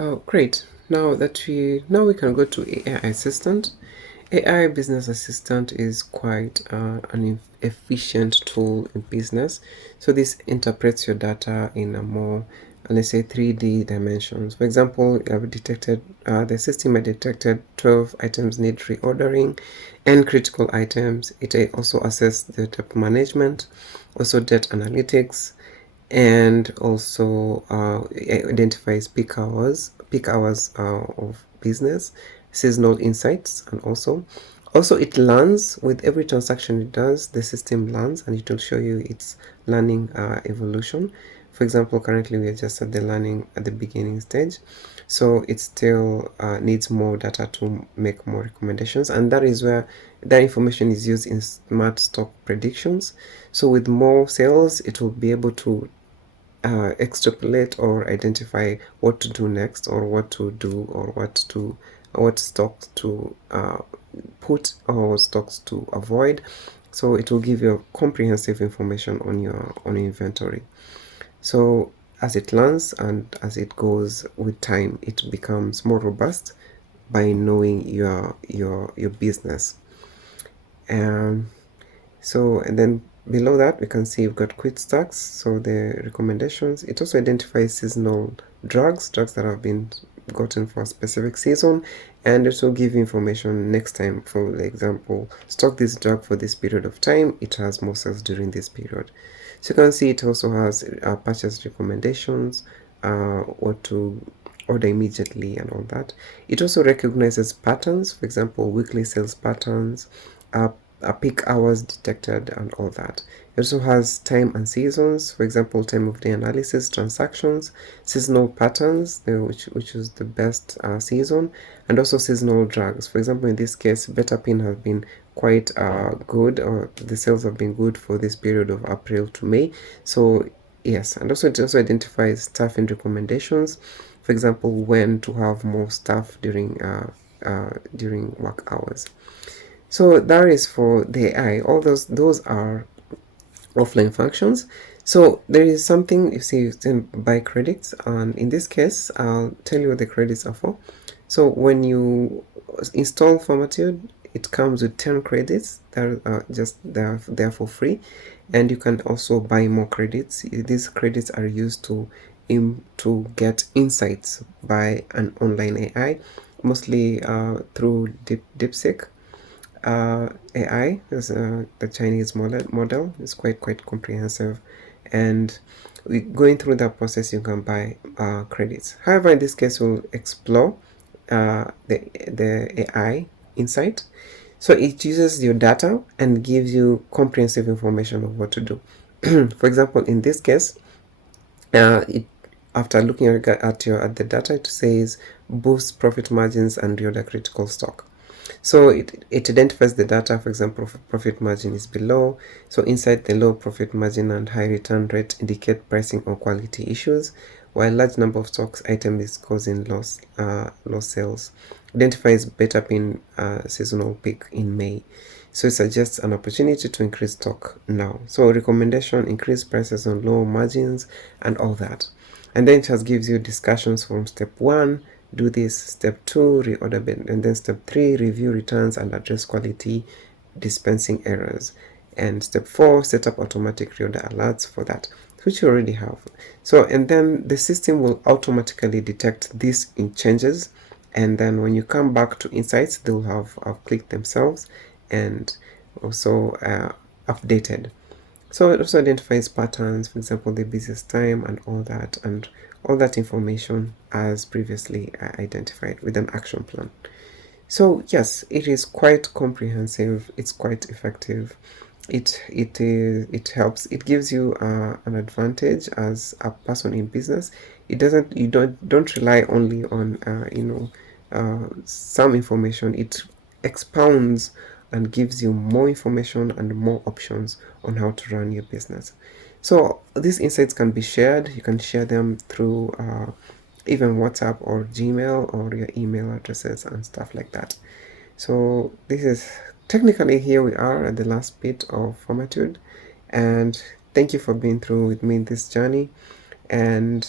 Oh, great. Now we can go to AI assistant. AI business assistant is quite an efficient tool in business. So this interprets your data in a more, let's say, 3D dimensions. For example, the system had detected 12 items need reordering and critical items. It also assessed the debt management, also debt analytics, and also identifies peak hours of business, seasonal insights, and also it learns with every transaction it does. The system learns and it will show you its learning evolution. For example, currently we are just at the learning at the beginning stage, so it still needs more data to make more recommendations, and that is where that information is used in smart stock predictions. So with more sales, it will be able to extrapolate or identify what to do next, or what to do, or what stocks to put, or stocks to avoid. So it will give you comprehensive information on your inventory. So as it learns and as it goes with time, it becomes more robust by knowing your business. um and then below that, we can see you've got quick stacks. So the recommendations, it also identifies seasonal drugs that have been gotten for a specific season, and it will give you information next time. For example, stock this drug for this period of time, it has more sales during this period. So you can see it also has purchase recommendations, what to order immediately and all that. It also recognizes patterns, for example, weekly sales patterns, uh, peak hours detected, and all that. It also has time and seasons, for example, time of day analysis, transactions, seasonal patterns, which is the best season, and also seasonal drugs. For example, in this case, Betapin has been quite good, or the sales have been good for this period of April to May. So yes, and also it also identifies staffing recommendations, for example, when to have more staff during work hours. So that is for the AI. All those are offline functions. So there is something, you see, you can buy credits, and in this case, I'll tell you what the credits are for. So when you install Pharmatude, it comes with 10 credits that are just there for free, and you can also buy more credits. These credits are used to get insights by an online AI, mostly through DeepSeek AI. Is the Chinese model is quite comprehensive, and going through that process, you can buy credits. However, in this case, we'll explore the AI insight. So it uses your data and gives you comprehensive information of what to do. For example, in this case, it after looking at the data, it says boost profit margins and reorder critical stock. So it identifies the data. For example, profit margin is below. So inside the low profit margin and high return rate indicate pricing or quality issues, while large number of stocks item is causing loss sales. Identifies better pin seasonal peak in May. So it suggests an opportunity to increase stock now. So recommendation, increase prices on low margins and all that. And then it just gives you discussions from step 1, do this, step 2, reorder bin, and then step 3, review returns and address quality dispensing errors, and step 4, set up automatic reorder alerts for that, which you already have. So, and then the system will automatically detect these in changes, and then when you come back to insights, they'll have clicked themselves and also updated. So it also identifies patterns, for example, the busiest time and all that information as previously identified with an action plan. So yes, it is quite comprehensive. It's quite effective. It helps. It gives you an advantage as a person in business. It doesn't. You don't rely only on some information. It expounds and gives you more information and more options on how to run your business. So these insights can be shared. You can share them through even WhatsApp or Gmail or your email addresses and stuff like that. So this is technically, here we are at the last bit of Pharmatude, and thank you for being through with me in this journey. and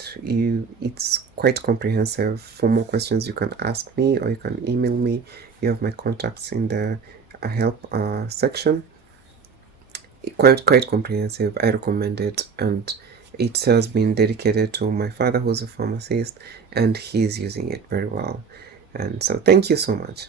it's quite comprehensive. For more questions, you can ask me or you can email me. You have my contacts in the help section. Quite comprehensive. I recommend it, and it has been dedicated to my father, who's a pharmacist, and he's using it very well. And so thank you so much.